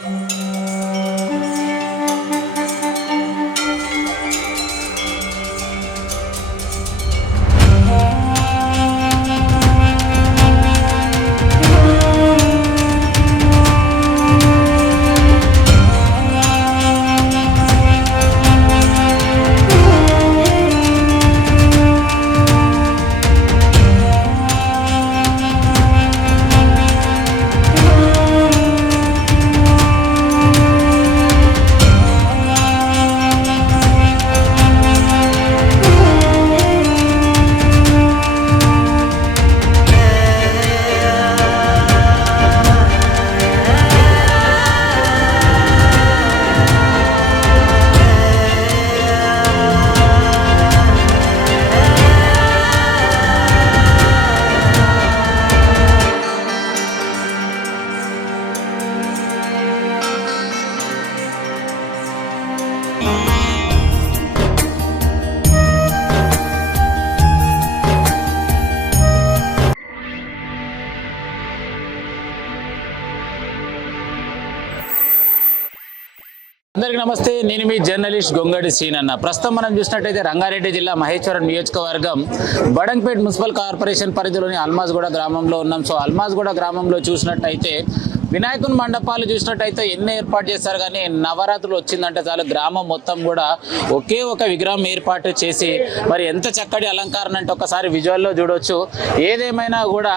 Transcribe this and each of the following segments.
అందరికీ నమస్తే. నేను మీ జర్నలిస్ట్ గొంగడి సీనన్న. ప్రస్తుతం మనం చూసినట్టయితే రంగారెడ్డి జిల్లా మహేశ్వరం నియోజకవర్గం బడంగ్పేట్ మున్సిపల్ కార్పొరేషన్ పరిధిలోని అల్మాజ్గూడ గ్రామంలో ఉన్నాం. సో అల్మాజ్గూడ గ్రామంలో చూసినట్టయితే వినాయకుని మండపాలు చూసినట్టయితే ఎన్ని ఏర్పాటు చేస్తారు, కానీ నవరాత్రులు వచ్చిందంటే చాలు గ్రామం మొత్తం కూడా ఒకే ఒక విగ్రహం ఏర్పాటు చేసి మరి ఎంత చక్కటి అలంకరణ అంటే ఒకసారి విజువల్లో చూడవచ్చు. ఏదేమైనా కూడా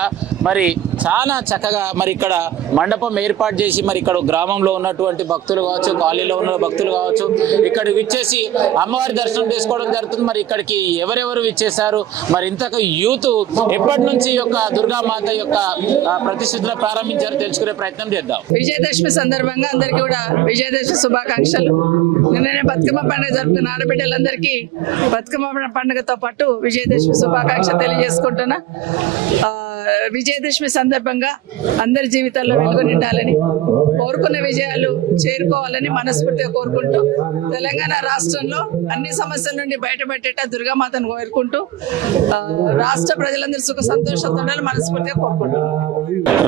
మరి చాలా చక్కగా మరి ఇక్కడ మండపం ఏర్పాటు చేసి మరి ఇక్కడ గ్రామంలో ఉన్నటువంటి భక్తులు కావచ్చు, కాలనీలో ఉన్న భక్తులు కావచ్చు, ఇక్కడ విచ్చేసి అమ్మవారి దర్శనం చేసుకోవడం జరుగుతుంది. మరి ఇక్కడికి ఎవరెవరు విచ్చేశారు, మరి ఇంతకు యూత్ ఎప్పటి నుంచి యొక్క దుర్గామాత యొక్క ప్రతిష్ఠితులు ప్రారంభించారో తెలుసుకునే ప్రయత్నం చేద్దాం. విజయదశమి సందర్భంగా అందరికీ కూడా విజయదశమి శుభాకాంక్షలు. నిన్ననే బతుకమ్మ పండుగ జరుపుకున్న ఆడబిడ్డలందరికీ బతుకమ్మ పండుగతో పాటు విజయదశమి శుభాకాంక్షలు తెలియజేసుకుంటున్నా. విజయదశమి సందర్భంగా అందరి జీవితాల్లో వెలుగు నిండాలని, కోరుకున్న విజయాలు చేరుకోవాలని మనస్ఫూర్తిగా కోరుకుంటూ, తెలంగాణ రాష్ట్రంలో అన్ని సమస్యల నుండి బయటపెట్టేట దుర్గామాతను కోరుకుంటూ రాష్ట్ర ప్రజలందరూ సుఖ సంతోషాలతో ఉండాలని మనస్ఫూర్తిగా కోరుకుంటున్నాం.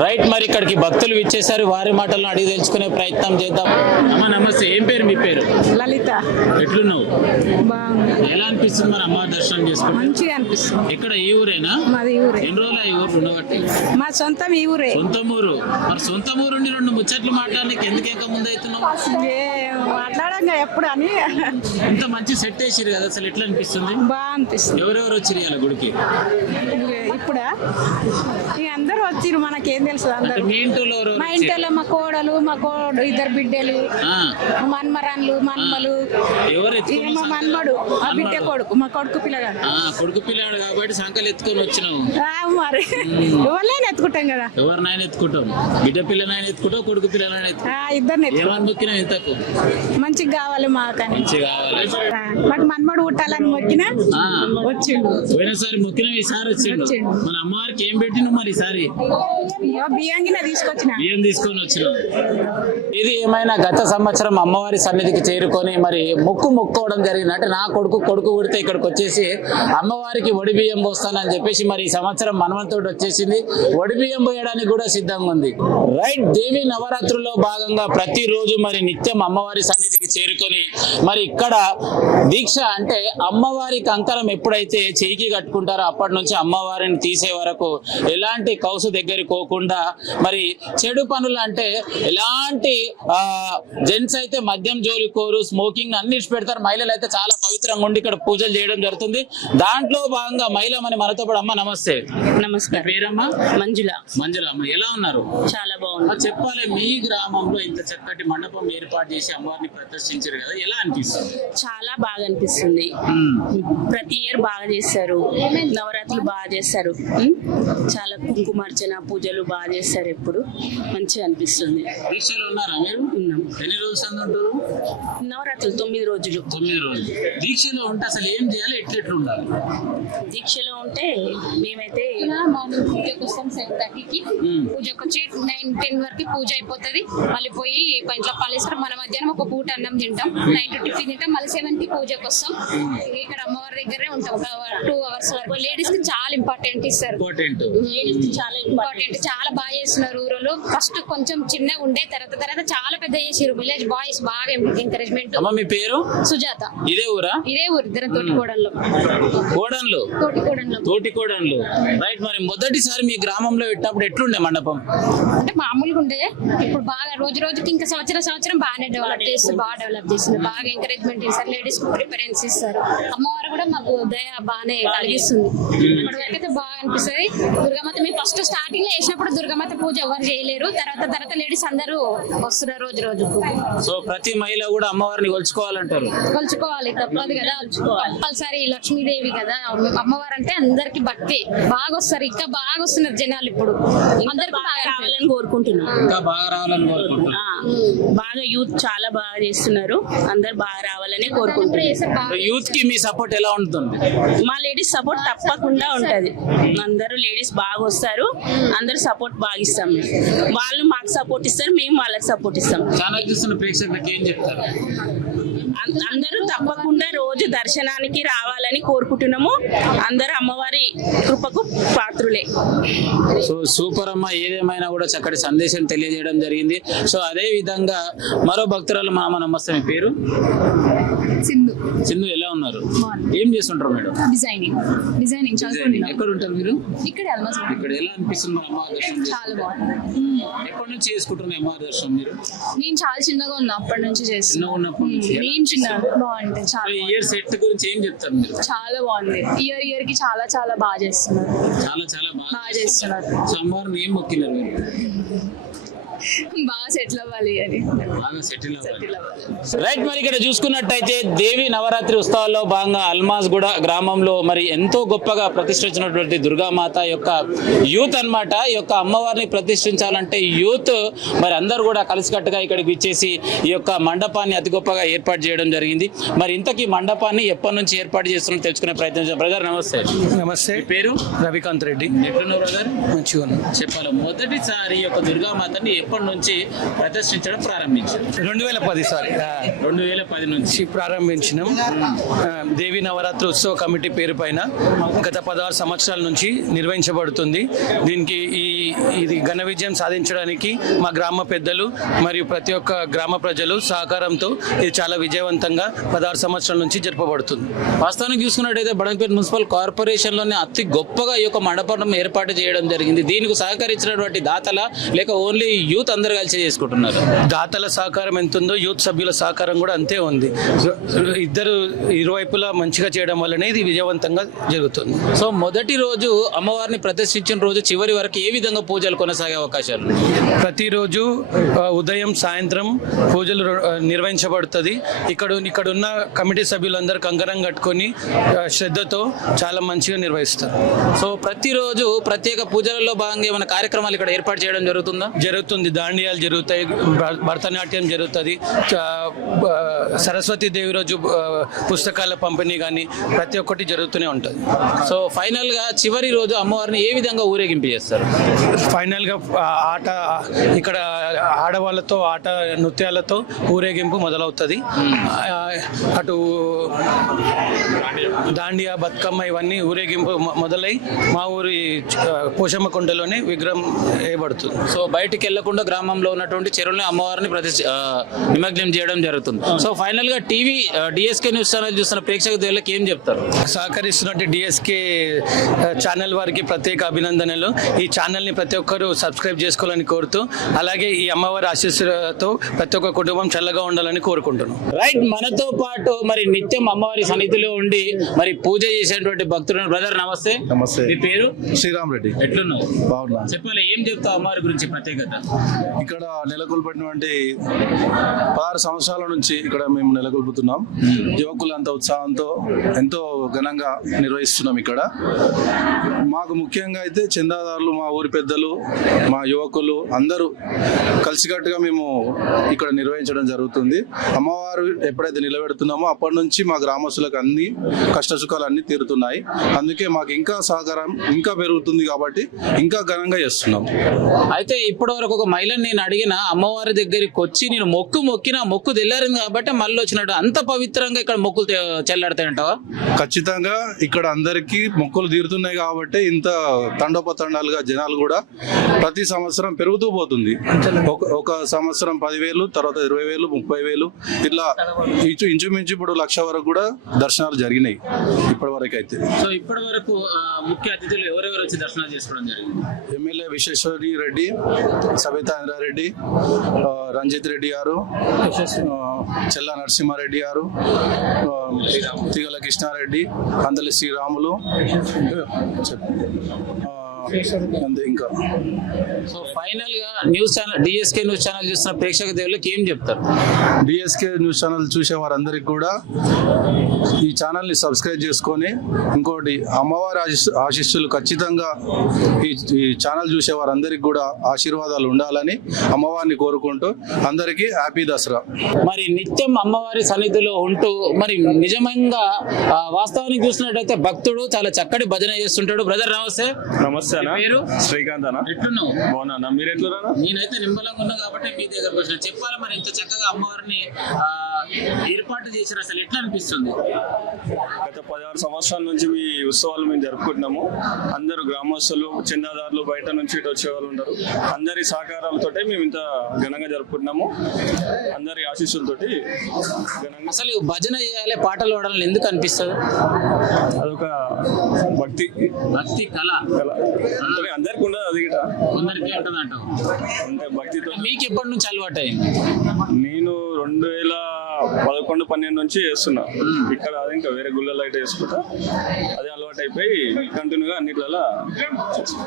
రైట్, మరి ఇక్కడికి భక్తులు విచ్చేసారు, వారి మాటలను అడిగి తెలుసుకునే ప్రయత్నం చేద్దాం. అమ్మా నమస్తే, ఏం పేరు మీ పేరు? లలిత. ఎట్లున్నావు? ఎలా అనిపిస్తుంది మరి అమ్మవారి దర్శనం చేసుకుంటే? మంచిగా అనిపిస్తుంది. ఇక్కడ ఈ ఊరేనా? మాది ఈ ఊరే. ఎన్ని రోజులు ఈ ఊరు ఉండబట్టి? మా సొంతం ఈ ఊరే. సొంతం ఊరు. మరి సొంతం ఊరు ఉండి రెండు ముచ్చట్లు మాట్లాడడానికి ఎందుకు ఇంకా ముందు అవుతున్నావు? మాట్లాడంగా ఎప్పుడు అని. ఇంత మంచి సెట్ వేసిరు కదా, అసలు ఎట్లా అనిపిస్తుంది? బాగా అనిపిస్తుంది. ఎవరెవరు వచ్చిరు ఇలా గుడికి? ఇప్పుడా ఇక అందరూ వచ్చిరు, మనకేం తెలుసు. అందరూ మీ ఇంట్లో మా ఇంట్లో మా కోడలు, మా ఇద్దరు బిడ్డలు, మన్మరాన్లు, మన్మలు, మా మన్మడు, ఆ బిడ్డ కొడుకు, మా కొడుకు పిల్లగాడు. కొడుకు పిల్లాడు కాబట్టి సంకలు ఎత్తుకొని వచ్చినావు. మరి ఎవరినైనా ఎత్తుకుంటాం కదా. ఎవరినైనా ఎత్తుకుంటాం. బిడ్డ పిల్లనైనా ఎత్తుకుంటావు, కొడుకు పిల్లనైనా ఎత్తుకుంటావు. ఇద్దరిని ఏమని మొక్కినావు ఇంతకు? మంచిగా కావాలి మాకని. మంచిగా కావాలి. మాకు మన్మడు పుట్టాలని మొక్కినా వచ్చిండు. పోయినసారి మొక్కిన ఈసారి వచ్చిండు. మన అమ్మవారికి ఏం పెట్టిన మరి ఈసారి? బియ్యం తీసుకొని వచ్చినావు. ఇది ఏమైనా గత సంవత్సరం అమ్మవారి సన్నిధికి చేరుకొని మరి మొక్కుకోవడం జరిగింది. అంటే నా కొడుకు పుడితే ఇక్కడికి వచ్చేసి అమ్మవారికి ఒడి బియ్యం పోస్తానని చెప్పేసి మరి ఈ సంవత్సరం మనవంతో వచ్చేసింది. ఒడి బియ్యం పోయడానికి కూడా సిద్ధంగా ఉంది. రైట్, దేవి నవరాత్రుల్లో భాగంగా ప్రతిరోజు మరి నిత్యం అమ్మవారి సన్నిధికి చేరుకొని మరి ఇక్కడ దీక్ష అంటే అమ్మవారి కంకణం ఎప్పుడైతే చేయికి కట్టుకుంటారో అప్పటి నుంచి అమ్మవారిని తీసే వరకు ఎలాంటి కౌసు దగ్గరికి పోకుండా మరి చెడు పనులు అంటే ఎలాంటి జెంట్స్ అయితే మద్యం జోలికోరు, స్మోకింగ్ అన్ని పెడతారు. మహిళలు అయితే చాలా పవిత్రంగా ఉండి ఇక్కడ పూజలు చేయడం జరుగుతుంది. దాంట్లో భాగంగా మహిళ మనతో పాటు. అమ్మ నమస్తే. నమస్కారం. పేరమ్మా? మంజుల. అమ్మ ఎలా ఉన్నారు? చాలా బాగుంది. చెప్పాలి, మీ గ్రామంలో ఇంత చక్కటి మండపం ఏర్పాటు చేసి అమ్మవారిని ప్రదర్శించారు కదా, ఎలా అనిపిస్తుంది? చాలా బాగా అనిపిస్తుంది. ప్రతి ఇయర్ బాగా చేస్తారు, నవరాత్రులు బాగా చేస్తారు, చాలా కుంకుమార్చన పూజలు బాగా చేస్తారు. ఎప్పుడు మంచిగా అనిపిస్తుంది. దీక్షలో ఉన్నారా మీరు? ఉన్నాం. ఎన్ని రోజులు ఉంటారు? నవరాత్రులు 9 రోజులు. 9 రోజులు దీక్షలో ఉంటే అసలు ఏం చేయాలి, ఎట్లా ఉండాలి? దీక్షలో ఉంటే మేమైతే మార్నింగ్ పూజకు వస్తాం 7:30కి. పూజకు వచ్చి 9-10 వరకు పూజ అయిపోతుంది. మళ్ళీ పోయి ఇంట్లో పాలేస్తారు. మన మధ్యాహ్నం ఒక పూట అన్నం అన్నం తింటాం, నైట్ టిఫిన్ తింటాం, మళ్ళీ 7 కి పూజకు వస్తాం. ఇక్కడ అమ్మవారి దగ్గరే ఉంటాం 2 అవర్స్ వరకు. లేడీస్ కి చాలా ఇంపార్టెంట్ ఇస్తారు, లేడీస్ కి చాలా ఇంపార్టెంట్. చాలా బాగా చేస్తున్నారు ఊరిలో. ఫస్ట్ కొంచెం చిన్నగా ఉండే, తర్వాత చాలా పెద్ద చేసారు. విలేజ్ బాయ్స్ బాగా ఎంకరేజ్మెంట్. అమ్మ మీ పేరు? సుజాత. ఇదే ఊరా? ఇదే ఊరు, ఇద్దరం తోటికోడళ్ళు. తోటికోడళ్ళు. రైట్. మరి మొదటిసారి మీ గ్రామంలో పెట్టినప్పుడు ఎట్లుండే మండపం? అంటే మామూలుగా ఉండే, ఇప్పుడు బాగా రోజు రోజుకి ఇంకా సంవత్సరం బాగానే డెవలప్ చేస్తారు, బాగా ఎంకరేజ్మెంట్ ఇస్తారు, లేడీస్ కు ప్రిఫరెన్స్ ఇస్తారు. అమ్మవారు కూడా మాకు దయ బాగానే కలిగిస్తుంది. ఇప్పటివరకైతే బాగా అనిపిస్తుంది. దుర్గామాత మేము ఫస్ట్ స్టార్టింగ్ లో వేసినప్పుడు దుర్గామాత పూజ ఎవరు చేయలేరు, తర్వాత లేడీస్ అందరూ వస్తున్నారు రోజు రోజుకు. సో ప్రతి మహిళ కూడా అమ్మవారిని కొలుచుకోవాలంటారు? కొలుచుకోవాలి, తప్పదు కదా. కంపల్సరీ లక్ష్మీదేవి కదా అమ్మవారు అంటే, అందరికి భక్తి. బాగా వస్తారు, ఇంకా బాగా వస్తున్నారు జనాలు. ఇప్పుడు అందరికి బాగా రావాలని కోరుకుంటున్నాం. ఇంకా బాగా రావాలని కోరుకుంటున్నాం. బాగా యూత్ చాలా బాగా చేస్తున్నారు, అందరు బాగా రావాలని కోరుకుంటున్నారు. యూత్ కి మీ సపోర్ట్ ఎలా ఉంటుంది? మా లేడీస్ సపోర్ట్ తప్పకుండా ఉంటది. అందరూ లేడీస్ బాగా వస్తారు, అందరు సపోర్ట్ బాగా ఇస్తాం. వాళ్ళు మాకు సపోర్ట్ ఇస్తారు, మేము వాళ్ళకి సపోర్ట్ ఇస్తాం. చాలా చూస్తున్న ప్రేక్షకులకు ఏం చెప్తారు? అందరూ తప్పకుండా రోజు దర్శనానికి రావాలని కోరుకుంటున్నాము. అందరూ అమ్మవారి కృపకు పాత్రులే. సో సూపర్ అమ్మ, ఏదేమైనా కూడా చక్కటి సందేశం తెలియజేయడం జరిగింది. సో అదే విధంగా మరో భక్తురాలు మామ, నమస్తే, మీ పేరు? సింధు. ఎలా ఉన్నారు? ఏం చేస్తుంటారు మేడం? డిజైనింగ్ చదువుకుంటున్నాం. ఎక్కడ ఉంటారు మీరు? ఇక్కడ ఆల్మోస్ట్. ఇక్కడ ఎలా అనిపిస్తుంది మన అమ్మ దర్శనం? చాలా బాగుంది. ఎప్పటి నుంచి చేసుకుంటున్నాయి అమ్మ దర్శనం మీరు? నేను చాలా చిన్నగా ఉన్నా అప్పటి నుంచి చేస్తున్నా. చిన్నగా ఉన్నప్పటి నుంచి. మేము చిన్నగా బాగుంటుంది. చాలా ఇయర్ సెట్ గురించి ఏం చెప్తారు మీరు? చాలా బాగుంది. ఇయర్ కి చాలా బాగా చేస్తున్నారు. చాలా బాగా చేస్తున్నారు. సో అమ్మవారిని ఏం మొక్కినారు మీరు? బాగా సెటిల్ అవ్వాలి అని. బాగా సెటిల్ అవ్వాలి. రైట్. మరి ఇక్కడ చూసుకున్నట్టయితే దేవి నవరాత్రి ఉత్సవాల్లో భాగంగా అల్మాజ్గూడ గ్రామంలో మరి ఎంతో గొప్పగా ప్రతిష్ఠించినటువంటి దుర్గామాత యొక్క యూత్ అన్నమాట. ఈ యొక్క అమ్మవారిని ప్రతిష్ఠించాలంటే యూత్ మరి అందరూ కూడా కలిసికట్టుగా ఇక్కడికి ఇచ్చేసి ఈ యొక్క మండపాన్ని అతి గొప్పగా ఏర్పాటు చేయడం జరిగింది. మరి ఇంతకీ మండపాన్ని ఎప్పటి నుంచి ఏర్పాటు చేస్తున్నా తెలుసుకునే ప్రయత్నం చేద్దాం. బ్రదర్ నమస్తే. నమస్తే. పేరు? రవికాంత్ రెడ్డి. ఎట్లున్నారు బ్రదర్? మంచిగా చెప్పాలి. మొదటిసారి ఈ యొక్క దుర్గామాతని ఎప్పటి నుంచి ప్రదర్శించడం ప్రారంభించారు? 2010 సారి 2010 నుంచి ప్రారంభించినాం. దేవి నవరాత్రి ఉత్సవ కమిటీ పేరు పైన గత 16 సంవత్సరాల నుంచి నిర్వహించబడుతుంది. దీనికి ఇది ఘన విజయం సాధించడానికి మా గ్రామ పెద్దలు మరియు ప్రతి ఒక్క గ్రామ ప్రజలు సహకారంతో ఇది చాలా విజయవంతంగా 16 సంవత్సరాల నుంచి జరపబడుతుంది. వాస్తవానికి చూసుకున్నట్టయితే బడంగపేట మున్సిపల్ కార్పొరేషన్ లోనే అతి గొప్పగా ఈ యొక్క మండపం ఏర్పాటు చేయడం జరిగింది. దీనికి సహకరించినటువంటి దాతల లేక ఓన్లీ యూత్ అందరు కలిసి చేసుకుంటున్నారు? దాతల సహకారం ఎంత ఉందో యూత్ సభ్యుల సహకారం కూడా అంతే ఉంది. ఇద్దరు ఇరువైపులా మంచిగా చేయడం వల్లనే ఇది విజయవంతంగా జరుగుతుంది. సో మొదటి రోజు అమ్మవారిని ప్రదర్శించిన రోజు చివరి వరకు ఏ విధంగా పూజలు కొనసాగే అవకాశాలు? ప్రతిరోజు ఉదయం సాయంత్రం పూజలు నిర్వహించబడుతుంది. ఇక్కడున్న కమిటీ సభ్యులందరూ కంకణం కట్టుకొని శ్రద్ధతో చాలా మంచిగా నిర్వహిస్తారు. సో ప్రతిరోజు ప్రత్యేక పూజలలో భాగంగా ఏమైనా కార్యక్రమాలు ఇక్కడ ఏర్పాటు చేయడం జరుగుతుంది. దాండియాలు జరుగుతాయి, భరతనాట్యం జరుగుతుంది, సరస్వతి దేవి రోజు పుస్తకాల పంపిణీ కానీ ప్రతి ఒక్కటి జరుగుతూనే ఉంటుంది. సో ఫైనల్ గా చివరి రోజు అమ్మవారిని ఏ విధంగా ఊరేగింపు చేస్తారు? ఫైనల్ గా ఆట ఇక్కడ ఆడవాళ్ళతో ఆట నృత్యాలతో ఊరేగింపు మొదలవుతుంది. అటు దాండియా, బతుకమ్మ ఇవన్నీ ఊరేగింపు మొదలై మా ఊరి పోషమ్మ కొండలోనే విగ్రహం వేయబడుతుంది. సో బయటికి వెళ్లకుండా గ్రామంలో ఉన్నటువంటి చెరువులను అమ్మవారిని నిమగ్నం చేయడం జరుగుతుంది. సో ఫైనల్ గా టీవీ డిఎస్కే న్యూస్ ఛానల్ చూస్తున్న ప్రేక్షకులకు ఏం చెప్తారు? సహకరిస్తున్నట్టు డిఎస్కే ఛానల్ వారికి ప్రత్యేక అభినందనలు. ఈ ఛానల్ని ప్రతి ఒక్కరూ సబ్స్క్రైబ్ చేసుకోవాలని కోరుతూ, అలాగే ఈ అమ్మవారి ఆశీస్సులతో ప్రతి ఒక్క కుటుంబం చల్లగా ఉండాలని కోరుకుంటున్నాం. రైట్. మనతో పాటు మరి నిత్యం అమ్మవారి సన్నిధిలో ఉండి మరి పూజ చేసేటువంటి భక్తులు బ్రదర్ నమస్తే. నమస్తే. మీ పేరు? శ్రీరామ్ రెడ్డి. ఎట్లున్నావు? బాగున్నా. చెప్పాలి, ఏం చెప్తావు అమ్మవారి గురించి ప్రత్యేకత? ఇక్కడ నెలకొల్పినటువంటి 16 సంవత్సరాల నుంచి ఇక్కడ మేము నెలకొల్పుతున్నాం. యువకులంతా ఉత్సాహంతో ఎంతో ఘనంగా నిర్వహిస్తున్నాం. ఇక్కడ మాకు ముఖ్యంగా అయితే చందాదారులు, మా ఊరి పెద్దలు, మా యువకులు అందరూ కలిసికట్టుగా మేము ఇక్కడ నిర్వహించడం జరుగుతుంది. అమ్మవారు ఎప్పుడైతే నిలబెడుతున్నామో అప్పటి నుంచి మా గ్రామస్తులకు అన్ని కష్టసుఖాలు అన్ని తీరుతున్నాయి. అందుకే మాకు ఇంకా సహకారం ఇంకా పెరుగుతుంది కాబట్టి ఇంకా ఘనంగా చేస్తున్నాం. అయితే ఇప్పటి వరకు ఒక మహిళని నేను అడిగిన అమ్మవారి దగ్గరికి వచ్చి నేను మొక్కిన మొక్కు తెల్లారింది కాబట్టి మళ్ళీ వచ్చినట్టు అంత పవిత్రంగా ఇక్కడ మొక్కులు చెల్లాడతాయంటావా? ఖచ్చితంగా ఇక్కడ అందరికీ మొక్కులు తీరుతున్నాయి కాబట్టి ఇంత తండోపతండాలుగా జనాలు కూడా ప్రతి సంవత్సరం పెరుగుతూ పోతుంది. ఒక సంవత్సరం 10,000, తర్వాత 20,000, 30,000 ఇట్లా ఇంచుమించు ఇప్పుడు 1,00,000 వరకు కూడా దర్శనాలు జరిగినాయి ఇప్పటి వరకు అయితే. సో ఇప్పటి వరకు ముఖ్య అతిథులు ఎవరెవరు వచ్చి దర్శనాలు చేసుకోవడం జరిగింది? ఎమ్మెల్యే విశ్వేశ్వరి రెడ్డి, సబితా ఇంద్రారెడ్డి, రంజిత్ రెడ్డి గారు, చెల్లా నరసింహారెడ్డి గారు, తిగల కృష్ణారెడ్డి, అందలి శ్రీరాములు, అంతే. ఇంకా సో ఫైనల్ గా news channel DSK news channel చూస్తున్న ప్రేక్షక దేవుళ్ళకి ఏం చెప్తారు? డిఎస్కే న్యూస్ ఛానల్ చూసే వారందరికీ కూడా ఈ ఛానల్ ని సబ్స్క్రైబ్ చేసుకొని, ఇంకోటి అమ్మవారి ఆశీస్సులు ఖచ్చితంగా ఈ ఛానల్ చూసే వారందరికీ కూడా ఆశీర్వాదాలు ఉండాలని అమ్మవారిని కోరుకుంటూ అందరికీ హ్యాపీ దసరా. మరి నిత్యం అమ్మవారి సన్నిధిలో ఉంటూ మరి నిజంగా వాస్తవానికి చూసినట్టయితే భక్తుడు చాలా చక్కటి భజన చేస్తుంటాడు. బ్రదర్ నమస్తే. నమస్తే అన్న. పేరు? శ్రీకాంత్ అన్న. ఎట్లున్నావు? బాగున్నా. మీరు ఎట్లున్నా? నేనైతే నిమ్మలంగా ఉన్నా కాబట్టి మీ దగ్గరకు వచ్చిన. చెప్పాలి మరి ఇంత చక్కగా అమ్మవారిని ఏర్పాటు చేశారు, అసలు ఎట్లా అనిపిస్తుంది? గత 16 సంవత్సరాల నుంచి ఈ ఉత్సవాలు మేము జరుపుకుంటున్నాము. అందరూ గ్రామస్తులు, చందాదారులు, బయట నుంచి ఇటు వచ్చే వాళ్ళు ఉంటారు. అందరి సహకారాలతోటే మేము ఇంత ఘనంగా జరుపుకుంటున్నాము. అందరి ఆశీస్సులతోటి ఘనంగా. అసలు భజన చేయాలి, పాటలు పాడాలని ఎందుకు అనిపిస్తుంది? అదొక భక్తి కళ అంటే అందరికి ఉండదు, అది గిట కొందరికి ఉంటుంది అంటావు. అంటే భక్తితో. మీకు ఎప్పటి నుంచి అలవాటు అయింది? నేను 2011-12 నుంచి చేస్తున్నా ఇక్కడ. అది ఇంకా వేరే గుళ్ళలో అయితే వేసుకుంటా. అదే అలవాటు అయిపోయి కంటిన్యూగా అన్నిట్లలో.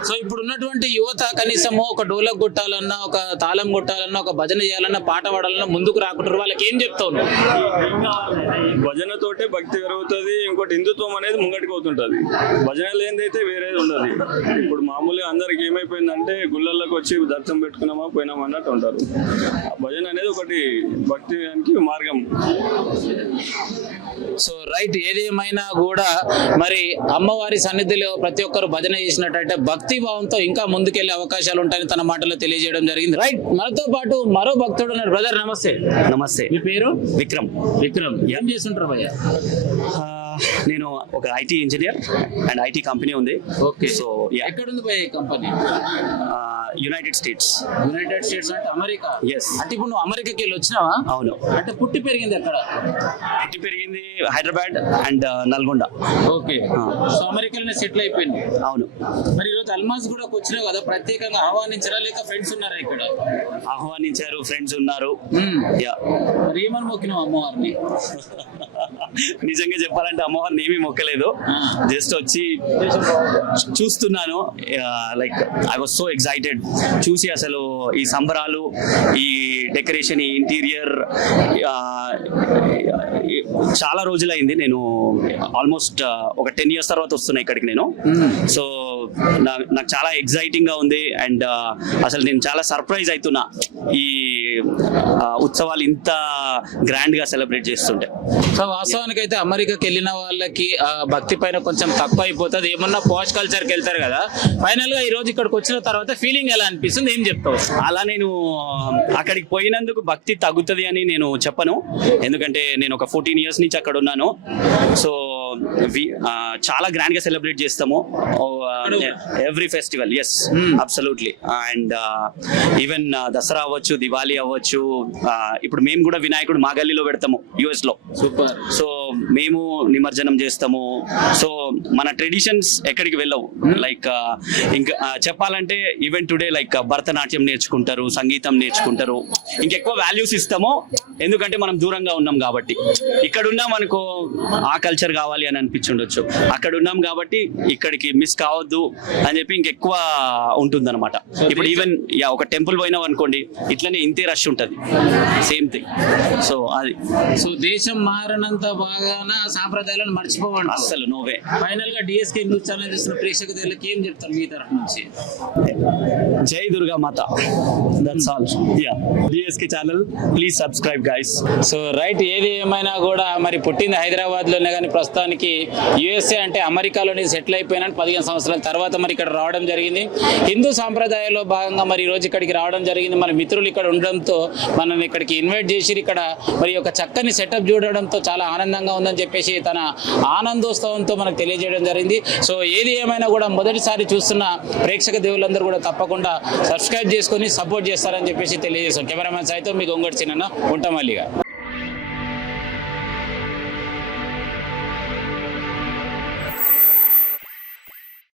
సో ఇప్పుడు ఉన్నటువంటి యువత కనీసము ఒక డోలక్ కొట్టాలన్నా, ఒక తాళం కొట్టాలన్నా, ఒక భజన చేయాలన్నా, పాట పాడాలన్నా ముందుకు రాకుంటారు. వాళ్ళకి ఏం చెప్తావు? భజనతోటే భక్తి పెరుగుతుంది. ఇంకోటి హిందుత్వం అనేది ముంగటికి అవుతుంటది. భజన లేనిదైతే వేరేది ఉండదు. ఇప్పుడు మామూలుగా అందరికి ఏమైపోయిందంటే గుళ్ళల్లోకి వచ్చి దర్శనం పెట్టుకున్నామా పోయినామా అన్నట్టు ఉంటారు. భజన అనేది ఒకటి భక్తికి మార్గం. సో రైట్, ఏదేమైనా కూడా మరి అమ్మవారి సన్నిధిలో ప్రతి ఒక్కరు భజన చేసినట్టయితే భక్తి భావంతో ఇంకా ముందుకెళ్లే అవకాశాలు ఉంటాయని తన మాటలో తెలియజేయడం జరిగింది. రైట్, మనతో పాటు మరో భక్తుడు ఉన్నారు. బ్రదర్ నమస్తే. నమస్తే. మీ పేరు? విక్రమ్. ఏం చేస్తుంటారు భయ్య? నేను ఒక IT engineer and IT company ఉంది. ఓకే. సో ఎక్కడ ఉంది భయ్య ఈ కంపెనీ? యునైటెడ్ స్టేట్స్ అంటే అమెరికా? Yes. అంటే ఇప్పుడు నువ్వు అమెరికాకి వెళ్ళి వచ్చినావా? అవును. అంటే పుట్టి పెరిగింది ఎక్కడ? పుట్టి పెరిగింది Hyderabad and Nalgonda. Okay. So అమెరికాలోనే సెటిల్ అయిపోయింది. అవును. మరి ఈరోజు అల్మాజ్ కూడా వచ్చినావు కదా, ప్రత్యేకంగా ఆహ్వానించారా లేక ఫ్రెండ్స్ ఉన్నారా ఇక్కడ? ఆహ్వానించారు, ఫ్రెండ్స్ ఉన్నారు. మరి ఏమని మొక్కినావు అమ్మవారిని? నిజంగా చెప్పాలంటే అమ్మవారిని ఏమీ మొక్కలేదు, జస్ట్ వచ్చి చూస్తున్నాను. Like I was so excited చూసి. అసలు ఈ సంబరాలు, ఈ డెకరేషన్, ఈ ఇంటీరియర్ చాలా రోజులైంది. నేను ఆల్మోస్ట్ ఒక 10 years తర్వాత వస్తున్నా ఇక్కడికి నేను. సో నాకు చాలా ఎక్సైటింగ్ గా ఉంది. అండ్ అసలు నేను చాలా సర్ప్రైజ్ అవుతున్నా ఈ ఉత్సవాలు ఇంత గ్రాండ్ గా సెలబ్రేట్ చేస్తుంటే. సో వాస్తవానికి అయితే అమెరికాకి వెళ్ళిన వాళ్ళకి భక్తి పైన కొంచెం తక్కువ అయిపోతుంది. ఏమన్నా పాష్ కల్చర్కి వెళ్తారు కదా, ఫైనల్ గా ఈ రోజు ఇక్కడికి వచ్చిన తర్వాత ఫీలింగ్ ఎలా అనిపిస్తుంది, ఏం చెప్తావు? అలా నేను అక్కడికి పోయినందుకు భక్తి తగ్గుతుంది అని నేను చెప్పను. ఎందుకంటే నేను ఒక 14 years నుంచి అక్కడ ఉన్నాను. సో చాలా గ్రాండ్ గా సెలబ్రేట్ చేస్తాము every festival. Yes, absolutely. And even Dasara అవ్వచ్చు, దివాళీ అవ్వచ్చు. ఇప్పుడు మేము కూడా వినాయకుడు మా గల్లీలో పెడతాము US లో. సూపర్. సో మేము నిమజ్జనం చేస్తాము. సో మన ట్రెడిషన్స్ ఎక్కడికి వెళ్ళవు. లైక్ ఇంకా చెప్పాలంటే ఈవెన్ టుడే లైక్ భరతనాట్యం నేర్చుకుంటారు, సంగీతం నేర్చుకుంటారు. ఇంకెక్కువ వాల్యూస్ ఇస్తాము ఎందుకంటే మనం దూరంగా ఉన్నాం కాబట్టి. ఇక్కడ ఉన్నాం అనుకో ఆ కల్చర్ కావాలి అని అనిపించుండొచ్చు, అక్కడ ఉన్నాం కాబట్టి ఇక్కడికి మిస్ కావద్దు అని చెప్పి ఇంకెక్కువ ఉంటుంది అనమాట. ఇప్పుడు ఈవెన్ ఒక టెంపుల్ పోయినాం అనుకోండి, ఇట్లనే ఇంతే రష్ ఉంటుంది, సేమ్ థింగ్. సో అది. సో దేశం మారినంత బాగాన సాంప్రదాయాలను మర్చిపోవాలి అస్సలు నోవే. ఫైనల్ గా డిఎస్కే న్యూస్ ఛానల్ చూస్తున్న ప్రేక్షక దేవుళ్ళకి ఏం చెప్తారు మీ తరఫు నుంచి? జై దుర్గా మాత. That's all. Yeah, DSK channel please subscribe guys. So right, ఏది ఏమైనా కూడా మరి పుట్టింది హైదరాబాద్ లోనే కానీ ప్రస్తుతానికి మొత్తానికి యుఎస్ఏ అంటే అమెరికాలోని సెటిల్ అయిపోయినాను 15 సంవత్సరాల తర్వాత మరి ఇక్కడ రావడం జరిగింది. హిందూ సాంప్రదాయాల్లో భాగంగా మరి ఈ రోజు ఇక్కడికి రావడం జరిగింది. మన మిత్రులు ఇక్కడ ఉండడంతో మనల్ని ఇక్కడికి ఇన్వైట్ చేసి ఇక్కడ మరి ఒక చక్కని సెటప్ చూడడంతో చాలా ఆనందంగా ఉందని చెప్పేసి తన ఆనందోత్సవంతో మనకు తెలియజేయడం జరిగింది. సో ఏది ఏమైనా కూడా మొదటిసారి చూస్తున్న ప్రేక్షక దేవులందరూ కూడా తప్పకుండా సబ్స్క్రైబ్ చేసుకొని సపోర్ట్ చేస్తారని చెప్పేసి తెలియజేస్తాం. కెమెరామెన్ సైతం మీ గొంగడి సీనన్న ఉంటామల్లిగా.